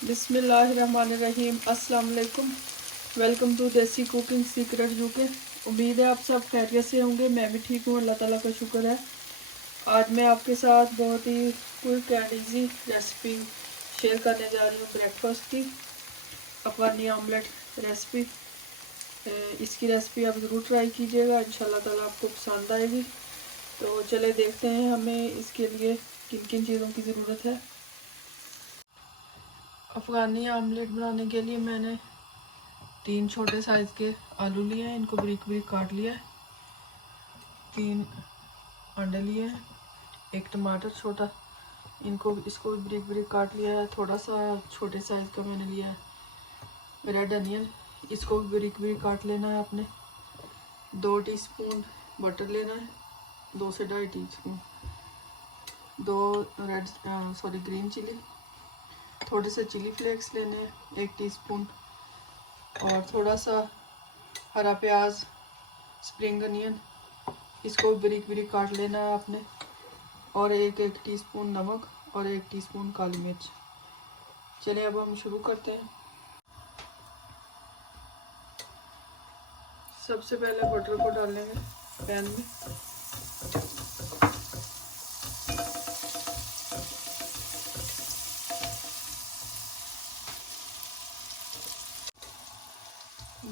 बिस्मिल्लाहिर्रहमानिर्रहीम। अस्सलाम वालेकुम। वेलकम टू देसी कुकिंग सीक्रेट यूके। उम्मीद है आप सब खैरियत से होंगे। मैं भी ठीक हूँ, अल्लाह ताला का शुक्र है। आज मैं आपके साथ बहुत ही quick and easy recipe share करने जा रही हूँ ब्रेकफास्ट की, अफगानी ऑमलेट रेसिपी। इसकी रेसिपी आप ज़रूर ट्राई कीजिएगा, इंशाल्लाह ताला आपको पसंद आएगी। तो चले देखते हैं हमें इसके लिए किन किन चीज़ों की ज़रूरत है। अफ़गानी आमलेट बनाने के लिए मैंने 3 छोटे साइज़ के आलू लिए हैं, इनको बारीक बारीक काट लिया है। 3 अंडे लिए हैं, एक टमाटर छोटा, इसको भी बारीक बारीक काट लिया है। थोड़ा सा छोटे साइज़ का मैंने लिया है रेड अनियन, इसको भी बारीक बारीक काट लेना है आपने। 2 टीस्पून बटर लेना है, 2 से 2.5 टीस्पून। 2 ग्रीन चिली, थोड़े से चिली फ्लेक्स लेने हैं 1 टीस्पून, और थोड़ा सा हरा प्याज, स्प्रिंग अनियन, इसको बारीक बारीक काट लेना है आपने। और एक टीस्पून नमक और 1 टीस्पून काली मिर्च। चलिए अब हम शुरू करते हैं। सबसे पहले बटर को डालेंगे पैन में।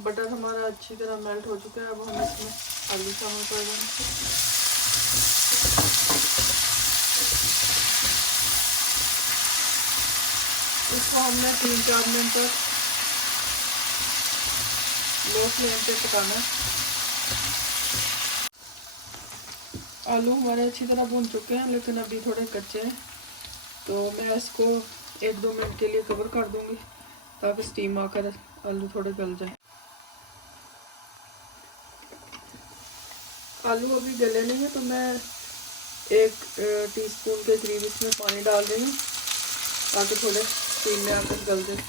बटर हमारा अच्छी तरह मेल्ट हो चुका है। अब हम इसमें आलू शामिल कर देंगे। इसको हमने 3-4 मिनट तक लो फ्लेम पे पकाना है। आलू हमारे अच्छी तरह भून चुके हैं, लेकिन अभी थोड़े कच्चे हैं, तो मैं इसको 1-2 मिनट के लिए कवर कर दूंगी ताकि स्टीम आकर आलू थोड़े गल जाए। आलू अभी गले नहीं है, तो मैं 1 टीस्पून के करीब इसमें पानी डाल रही हूँ ताकि थोड़े स्टीम में आकर गल जाए।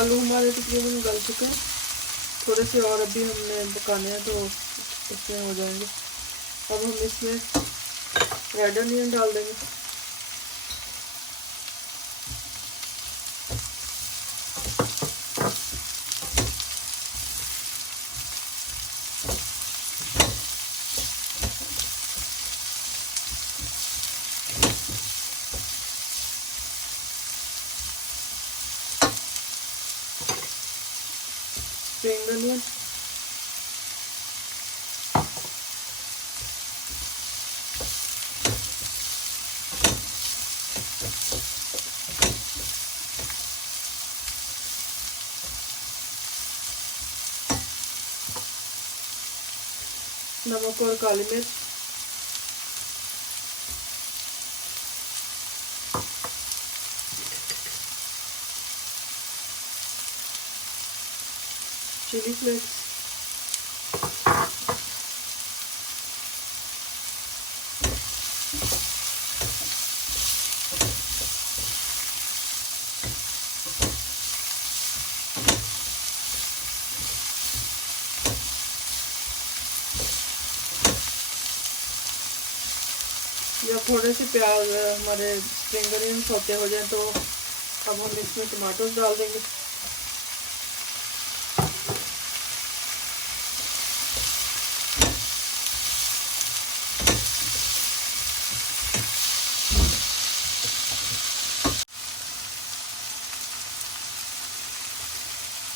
आलू हमारे तकरीबन गल चुके हैं, थोड़े से और अभी हमने पकाने हैं तो इसमें हो जाएंगे। अब हम इसमें रेड अनियन डाल देंगे। स्प्रिंग अनियन, नमक और काली मिर्च, चिली फ्लेक्स, या थोड़े से प्याज हमारे स्प्रिंग अनियन सौते हो जाए तो अब हम इसमें टमाटर डाल देंगे।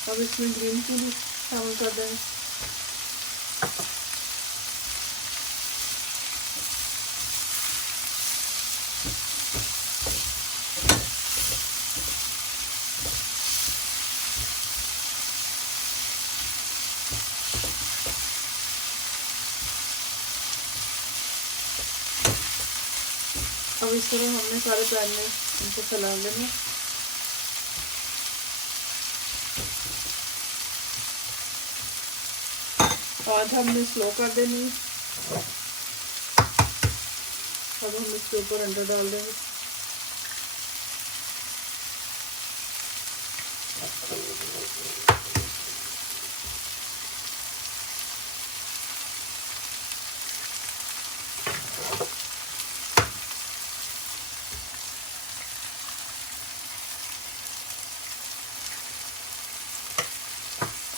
अब इसमें ग्रीन चिली शामिल कर देंगे। अब इस तरह हमने सारे पैन में इनको फैला लेना। आँच हमने स्लो कर देनी। अब हम इसके ऊपर अंडा डाल देंगे।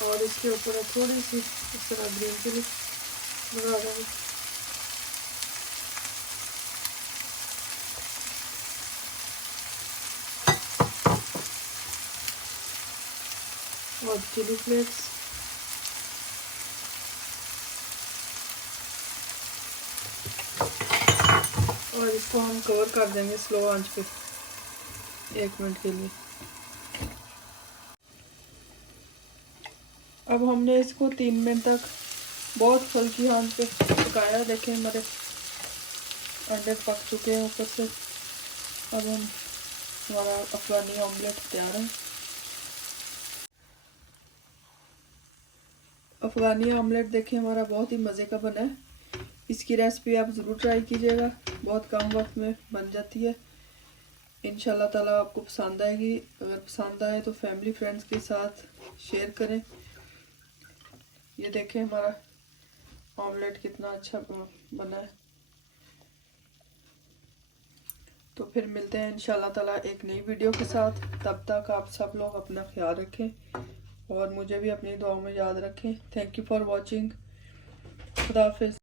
और इसके ऊपर थोड़ी सी इस तरह ग्रीन चिली लगा देंगे। और चिली फ्लेक्स, और इसको हम कवर कर देंगे स्लो आंच पे 1 मिनट के लिए। अब हमने इसको 3 मिनट तक बहुत हल्की आंच पे पकाया। देखें हमारे अंडे पक चुके हैं ऊपर से। अब हम हमारा अफगानी ऑमलेट तैयार है। अफगानी ऑमलेट देखिए हमारा बहुत ही मज़े का बना है। इसकी रेसिपी आप ज़रूर ट्राई कीजिएगा, बहुत कम वक्त में बन जाती है। इंशाल्लाह ताला आपको पसंद आएगी। अगर पसंद आए तो फैमिली फ्रेंड्स के साथ शेयर करें। ये देखें हमारा ऑमलेट कितना अच्छा बना है। तो फिर मिलते हैं इंशाल्लाह ताला एक नई वीडियो के साथ। तब तक आप सब लोग अपना ख्याल रखें और मुझे भी अपनी दुआओं में याद रखें। Thank you for watching. खुदा हाफिज़।